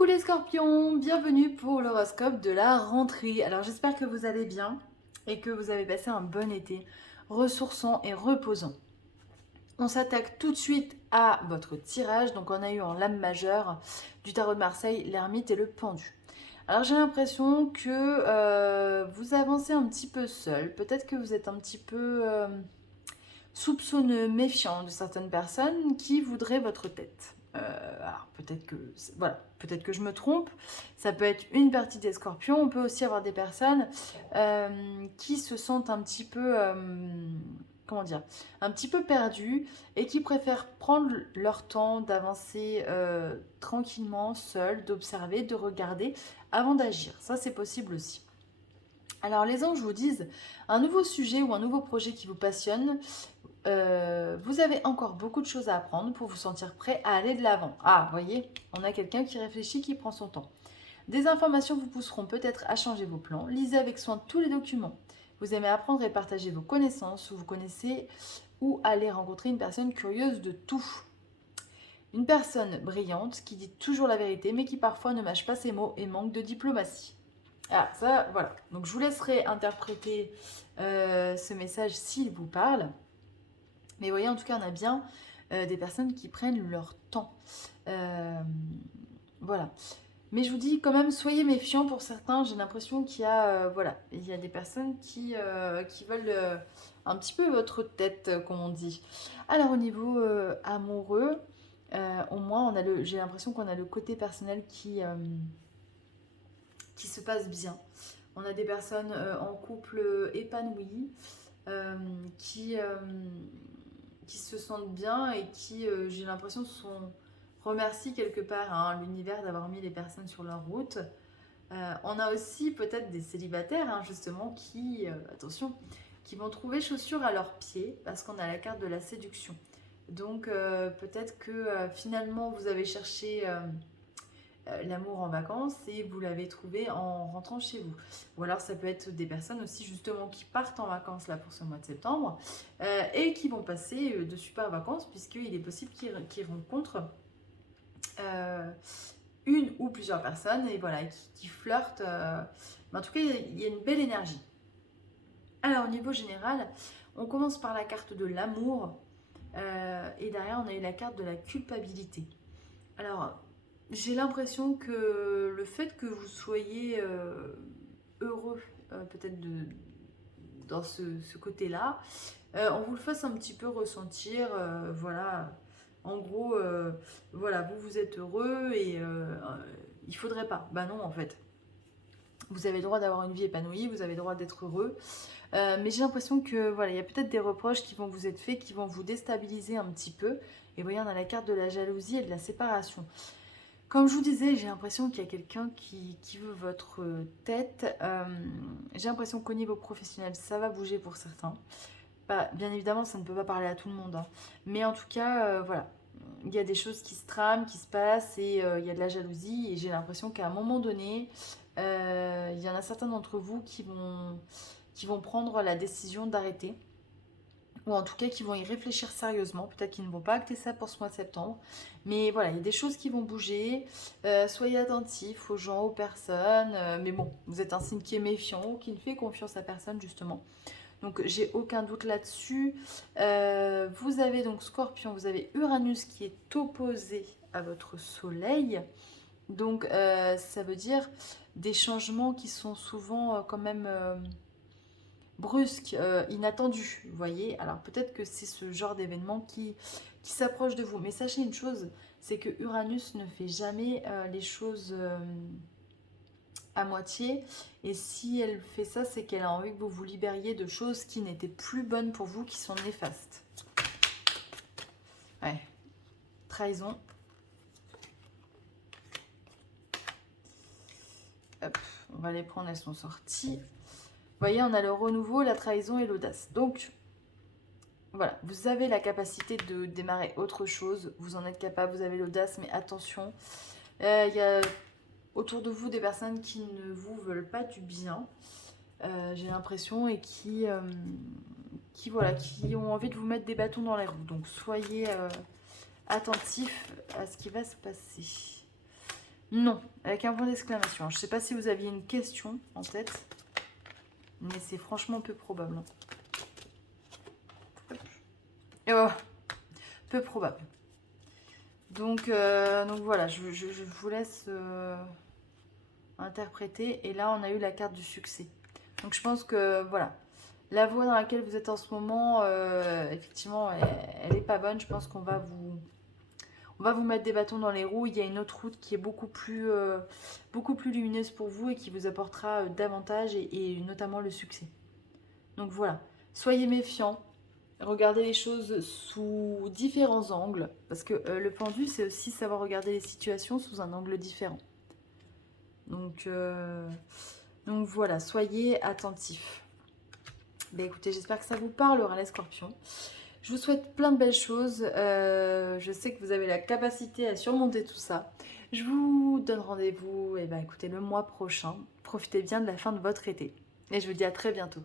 Coucou les scorpions, bienvenue pour l'horoscope de la rentrée. Alors j'espère que vous allez bien et que vous avez passé un bon été, ressourçant et reposant. On s'attaque tout de suite à votre tirage. Donc on a eu en lame majeure du tarot de Marseille, l'ermite et le pendu. Alors j'ai l'impression que vous avancez un petit peu seul. Peut-être que vous êtes un petit peu soupçonneux, méfiant de certaines personnes qui voudraient votre tête. Alors peut-être que voilà, peut-être que je me trompe. Ça peut être une partie des scorpions. On peut aussi avoir des personnes qui se sentent un petit peu, comment dire, un petit peu perdues et qui préfèrent prendre leur temps d'avancer tranquillement, seul, d'observer, de regarder avant d'agir. Ça c'est possible aussi. Alors les anges vous disent un nouveau sujet ou un nouveau projet qui vous passionne. Vous avez encore beaucoup de choses à apprendre pour vous sentir prêt à aller de l'avant. Ah, voyez, on a quelqu'un qui réfléchit, qui prend son temps. Des informations vous pousseront peut-être à changer vos plans. Lisez avec soin tous les documents. Vous aimez apprendre et partager vos connaissances, ou vous connaissez ou allez rencontrer une personne curieuse de tout. Une personne brillante qui dit toujours la vérité, mais qui parfois ne mâche pas ses mots et manque de diplomatie. Ah, ça, voilà. Donc je vous laisserai interpréter ce message s'il vous parle. Mais vous voyez, en tout cas, on a bien des personnes qui prennent leur temps. Euh, voilà. Mais je vous dis quand même, soyez méfiants pour certains. J'ai l'impression qu'il y a, voilà, il y a des personnes qui veulent un petit peu votre tête, comme on dit. Alors au niveau amoureux, au moins, j'ai l'impression qu'on a le côté personnel qui se passe bien. On a des personnes en couple épanoui, euh, qui, euh, qui se sentent bien et qui, j'ai l'impression, remercient quelque part hein, l'univers d'avoir mis les personnes sur leur route. On a aussi peut-être des célibataires, hein, justement, qui, attention, qui vont trouver chaussures à leurs pieds parce qu'on a la carte de la séduction. Donc peut-être que finalement vous avez cherché l'amour en vacances et vous l'avez trouvé en rentrant chez vous. Ou alors ça peut être des personnes aussi justement qui partent en vacances là pour ce mois de septembre et qui vont passer de super vacances puisqu'il est possible qu'ils rencontrent euh, une ou plusieurs personnes et voilà, qui flirtent. Mais en tout cas, il y a une belle énergie. Alors au niveau général, on commence par la carte de l'amour et derrière on a eu la carte de la culpabilité. Alors j'ai l'impression que le fait que vous soyez heureux peut-être dans ce côté-là, on vous le fasse un petit peu ressentir, voilà, en gros, voilà, vous êtes heureux et il faudrait pas. Bah non, en fait. Vous avez le droit d'avoir une vie épanouie, vous avez le droit d'être heureux. Mais j'ai l'impression que voilà, il y a peut-être des reproches qui vont vous être faits, qui vont vous déstabiliser un petit peu. Et vous voyez, on a la carte de la jalousie et de la séparation. Comme je vous disais, j'ai l'impression qu'il y a quelqu'un qui veut votre tête. J'ai l'impression qu'au niveau professionnel, ça va bouger pour certains. Bah, bien évidemment, ça ne peut pas parler à tout le monde. Hein. Mais en tout cas, voilà. Il y a des choses qui se trament, qui se passent et il y a de la jalousie. Et j'ai l'impression qu'à un moment donné, il y en a certains d'entre vous qui vont prendre la décision d'arrêter. Ou en tout cas, qui vont y réfléchir sérieusement. Peut-être qu'ils ne vont pas acter ça pour ce mois de septembre. Mais voilà, il y a des choses qui vont bouger. Soyez attentifs aux gens, aux personnes. Mais bon, vous êtes un signe qui est méfiant, qui ne fait confiance à personne justement. Donc j'ai aucun doute là-dessus. Vous avez donc Scorpion, vous avez Uranus qui est opposé à votre Soleil. Donc ça veut dire des changements qui sont souvent quand même brusques, inattendus. Vous voyez, alors peut-être que c'est ce genre d'événement qui s'approche de vous. Mais sachez une chose, c'est que Uranus ne fait jamais les choses à moitié. Et si elle fait ça, c'est qu'elle a envie que vous vous libériez de choses qui n'étaient plus bonnes pour vous, qui sont néfastes. Ouais. Trahison. Hop, on va les prendre, elles sont sorties. Vous voyez, on a le renouveau, la trahison et l'audace. Donc, voilà, vous avez la capacité de démarrer autre chose. Vous en êtes capable, vous avez l'audace, mais attention. Il y a autour de vous des personnes qui ne vous veulent pas du bien. J'ai l'impression et voilà, qui ont envie de vous mettre des bâtons dans les roues. Donc soyez attentifs à ce qui va se passer. Non, avec un point d'exclamation. Je ne sais pas si vous aviez une question en tête, mais c'est franchement peu probable. Oh, peu probable. Donc voilà, je vous laisse interpréter. Et là, on a eu la carte du succès. Donc je pense que voilà, la voie dans laquelle vous êtes en ce moment, effectivement, elle n'est pas bonne. Je pense qu'on va vous mettre des bâtons dans les roues. Il y a une autre route qui est beaucoup plus lumineuse pour vous et qui vous apportera davantage et notamment le succès. Donc voilà, soyez méfiants. Regardez les choses sous différents angles. Parce que le pendu, c'est aussi savoir regarder les situations sous un angle différent. Donc voilà, soyez attentifs. Ben écoutez, j'espère que ça vous parlera les scorpions. Je vous souhaite plein de belles choses. Je sais que vous avez la capacité à surmonter tout ça. Je vous donne rendez-vous écoutez, le mois prochain. Profitez bien de la fin de votre été. Et je vous dis à très bientôt.